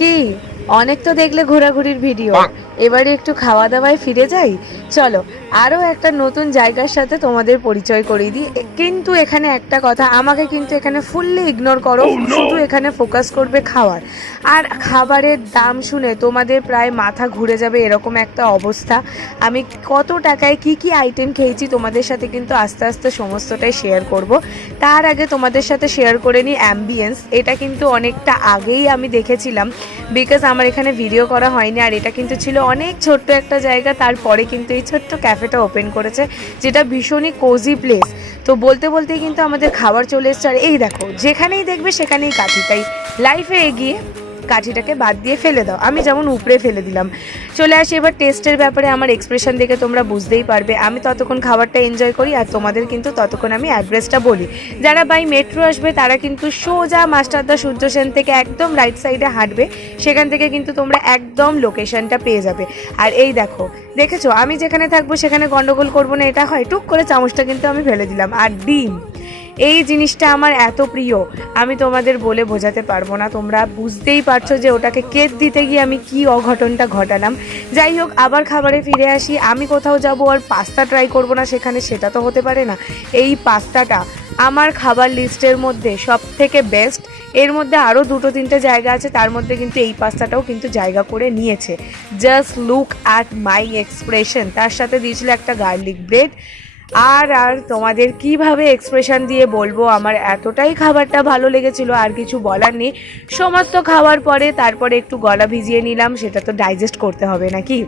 কি অনেক তো দেখলে ঘোরাঘুরির ভিডিও, এবারে একটু খাওয়া দাওয়ায় ফিরে যাই। চলো আরও একটা নতুন জায়গার সাথে তোমাদের পরিচয় করিয়ে দিই। কিন্তু এখানে একটা কথা, আমাকে কিন্তু এখানে ফুললি ইগনোর করো, শুধু এখানে ফোকাস করবে খাওয়ার। আর খাবারের দাম শুনে তোমাদের প্রায় মাথা ঘুরে যাবে এরকম একটা অবস্থা। আমি কত টাকায় কি কি আইটেম খেয়েছি তোমাদের সাথে কিন্তু আস্তে আস্তে সমস্তটাই শেয়ার করব। তার আগে তোমাদের সাথে শেয়ার করে নিই অ্যাম্বিয়েন্স। এটা কিন্তু অনেকটা আগেই আমি দেখেছিলাম, বিকজ আমার এখানে ভিডিও করা হয়নি। আর এটা কিন্তু ছিল অনেক ছোট্ট একটা জায়গা, তারপরে কিন্তু এই ছোট্ট ক্যাফেটা ওপেন করেছে, যেটা ভীষণই কোজি প্লেস। তো বলতে বলতেই কিন্তু আমাদের খাবার চলে এসছে। আর এই দেখো, যেখানেই দেখবে সেখানেই কাঠি, তাই লাইফে এগিয়ে কাঠিটাকে বাদ দিয়ে ফেলে দাও। আমি যেমন উপড়ে ফেলে দিলাম। চলে আসি এবার টেস্টের ব্যাপারে। আমার এক্সপ্রেশন দেখে তোমরা বুঝতেই পারবে। আমি ততক্ষণ খাবারটা এনজয় করি আর তোমাদের কিন্তু ততক্ষণ আমি অ্যাড্রেসটা বলি। যারা বাই মেট্রো আসবে তারা কিন্তু সোজা মাস্টারদা সূর্য সেন থেকে একদম রাইট সাইডে হাঁটবে, সেখান থেকে কিন্তু তোমরা একদম লোকেশনটা পেয়ে যাবে। আর এই দেখো, দেখেছো আমি যেখানে থাকবো সেখানে গন্ডগোল করবো না, এটা হয়? টুক করে চামচটা কিন্তু আমি ফেলে দিলাম। আর ডিম, এই জিনিসটা আমার এত প্রিয়, আমি তোমাদের বলে বোঝাতে পারবো না। তোমরা বুঝতেই পারছো যে ওটাকে কেট দিতে গিয়ে আমি কি অঘটনটা ঘটালাম। যাই হোক, আবার খাবারে ফিরে আসি। আমি কোথাও যাব আর পাস্তা ট্রাই করবো না সেখানে, সেটা তো হতে পারে না। এই পাস্তাটা আমার খাবার লিস্টের মধ্যে সব থেকে বেস্ট। এর মধ্যে আরও দুটো তিনটে জায়গা আছে, তার মধ্যে কিন্তু এই পাস্তাটাও কিন্তু জায়গা করে নিয়েছে। Just look at my expression. তার সাথে দিয়েছিল একটা গার্লিক ব্রেড। আর তোমাদের কিভাবে এক্সপ্রেশন দিয়ে বলবো, আমার এতটাই খাবারটা ভালো লেগেছিল, আর কিছু বলার নেই। সমস্ত খাওয়ার পরে তারপরে একটু গলা ভিজিয়ে নিলাম, সেটা তো ডাইজেস্ট করতে হবে নাকি।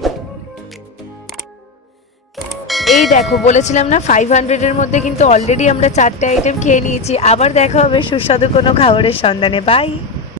এই দেখো, বলেছিলাম না 500-এর মধ্যে কিন্তু অলরেডি আমরা 4টে আইটেম খেয়ে নিয়েছি। আবার দেখা হবে সুস্বাদু কোনো খাবারের সন্ধানে। বাই।